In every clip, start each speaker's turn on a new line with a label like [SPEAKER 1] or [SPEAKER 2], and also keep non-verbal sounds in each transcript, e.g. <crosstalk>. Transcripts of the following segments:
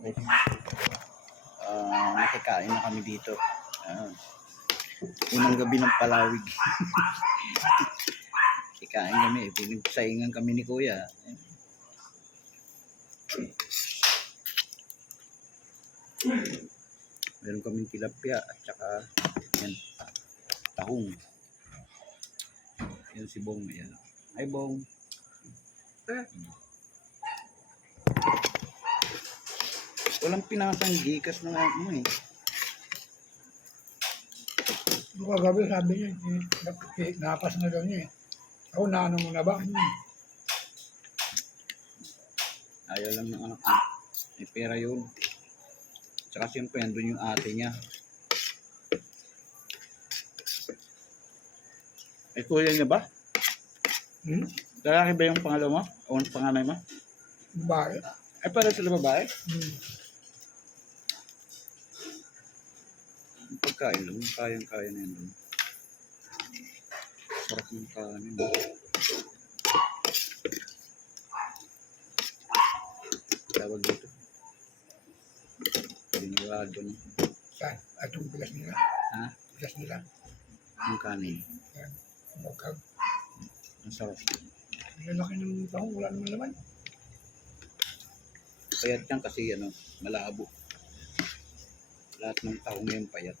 [SPEAKER 1] Okay. Ah, nakikain na kami dito. Ah. Unang gabi ng palawig. <laughs> Kikain kami. Pinagsaingan kami ni Kuya. Meron kaming tilapia at saka yan, tahong. Yan si Bong. Yan. Hi Bong. Eh. Walang pinasang gikas na mo eh.
[SPEAKER 2] Ano kagabi sabi niya, eh, nap- eh, napas na daw niya eh. Ako naano mo na ba? Hmm.
[SPEAKER 1] Ayaw lang ng anak ko. May pera yun. Tsaka siyempre, andun yung ate niya. Ay, kuya niya ba?
[SPEAKER 2] Hmm?
[SPEAKER 1] Lalaki ba yung pangalawa mo? O ang panganay mo?
[SPEAKER 2] Babae.
[SPEAKER 1] Ay, para sila babae?
[SPEAKER 2] Hmm.
[SPEAKER 1] Yung Pagkain lang, kayang-kaya na yun. dun. Sarap ng kanin. Tawag dito. Binawado no?
[SPEAKER 2] Saan? At yung bigas nila.
[SPEAKER 1] Ha?
[SPEAKER 2] Bigas nila.
[SPEAKER 1] Yung kanin.
[SPEAKER 2] Yan. Magkag.
[SPEAKER 1] Ang sarap.
[SPEAKER 2] Lalaki ng taong wala naman laman.
[SPEAKER 1] Payat yan kasi ano, malabo. Lahat ng taong ngayon payat.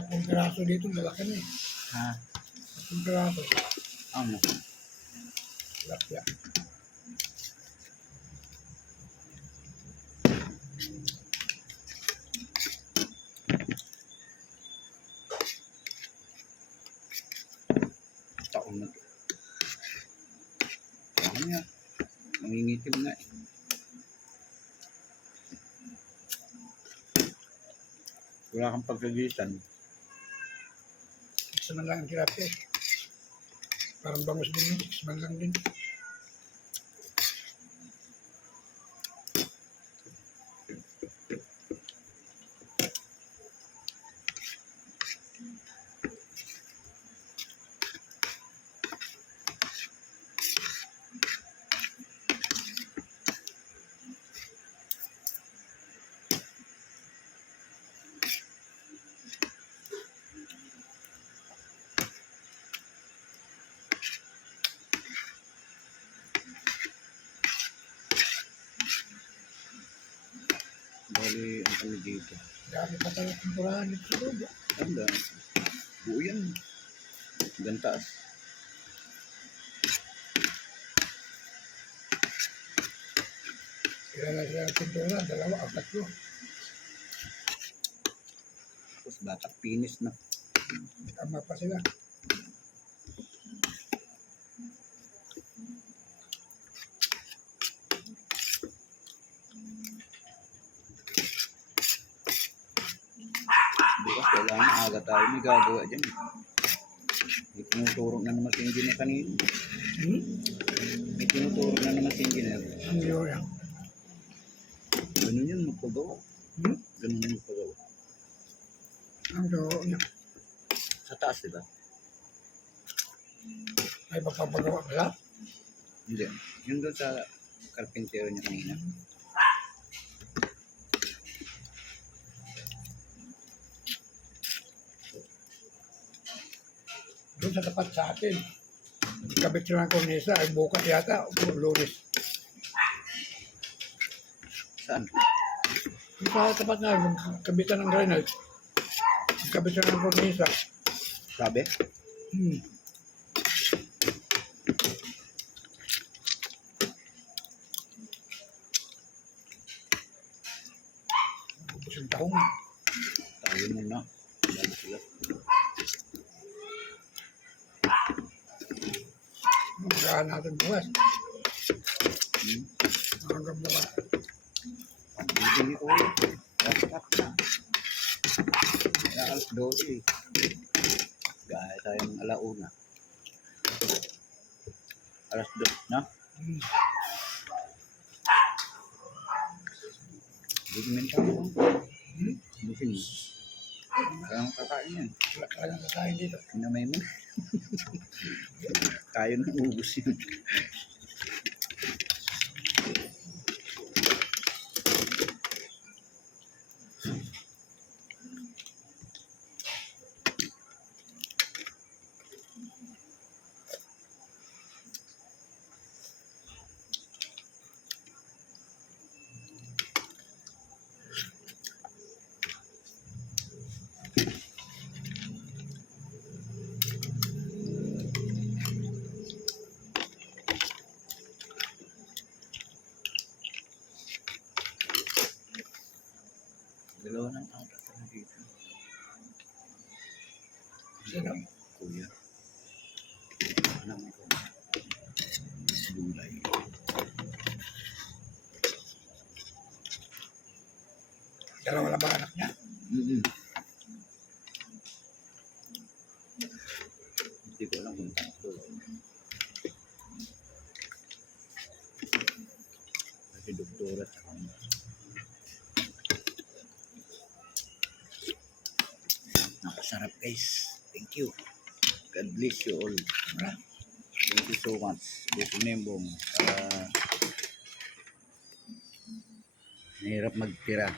[SPEAKER 2] Tatlong piraso dito, lalaki na eh.
[SPEAKER 1] Ha?
[SPEAKER 2] Tatlong piraso.
[SPEAKER 1] Ano?
[SPEAKER 2] Tilapia.
[SPEAKER 1] Taong na to. Ano? Nangingitim nga eh. Wala kang pagkagisan.
[SPEAKER 2] Man lang ang tilapia. Parang bangus din yun. Six man lang din.
[SPEAKER 1] Bali, ang kami dito.
[SPEAKER 2] Dami pa tayo kumpurahan dito sa loob. ah.
[SPEAKER 1] Ganda. Buo yan. Gantaas.
[SPEAKER 2] Kaya na sila pintura, dalawa o tatlo.
[SPEAKER 1] Tapos batak pinis na.
[SPEAKER 2] Tama pa sila.
[SPEAKER 1] Bukas kailangan aga tayo may gagawa dyan. May tinuturo na naman si engineer kanina.
[SPEAKER 2] Hmm?
[SPEAKER 1] May tinuturo na naman si engineer.
[SPEAKER 2] Ang liyo yan.
[SPEAKER 1] Ganun yun magpagawa.
[SPEAKER 2] Hmm?
[SPEAKER 1] Ganun yung magpagawa.
[SPEAKER 2] Ang liyo niya.
[SPEAKER 1] Sa taas, di ba?
[SPEAKER 2] Ay papapagawa pala.
[SPEAKER 1] Hindi. Yun doon sa carpentero niya kanina.
[SPEAKER 2] Doon sa tapat sa atin. Kabit sila ng kornisa ay bukas yata o lunes.
[SPEAKER 1] Saan?
[SPEAKER 2] Doon sa tapat na yung kabitan ng granite. Kabit sila ng kornisa.
[SPEAKER 1] Sabi?
[SPEAKER 2] Hmm. Ubus yung taong.
[SPEAKER 1] Tayo muna. Dami sila.
[SPEAKER 2] Magahan natin bukas.
[SPEAKER 1] Hmm.
[SPEAKER 2] Hanggang bukas.
[SPEAKER 1] Ang bibili ko. Dapat na. Alas 12 eh. Gaya tayo ng alauna. Alas 2 na?
[SPEAKER 2] Hmm.
[SPEAKER 1] Bigmen tayo.
[SPEAKER 2] Hmm?
[SPEAKER 1] Busin. Kaya kakain yan.
[SPEAKER 2] Wala ka lang kakain dito.
[SPEAKER 1] Pinamay mo. <laughs> Tayo nang ubus yun. Dalawa ng tao na dito.
[SPEAKER 2] Sino?
[SPEAKER 1] Kuya. Alam ko. Gulay.
[SPEAKER 2] Dalawa lang ba anak niya?
[SPEAKER 1] Mm-mm. Hindi ko alam kung guys. Thank you. God bless you all.
[SPEAKER 2] Wala.
[SPEAKER 1] Thank you so much. Buto Nembong. Uh, mahirap magtira.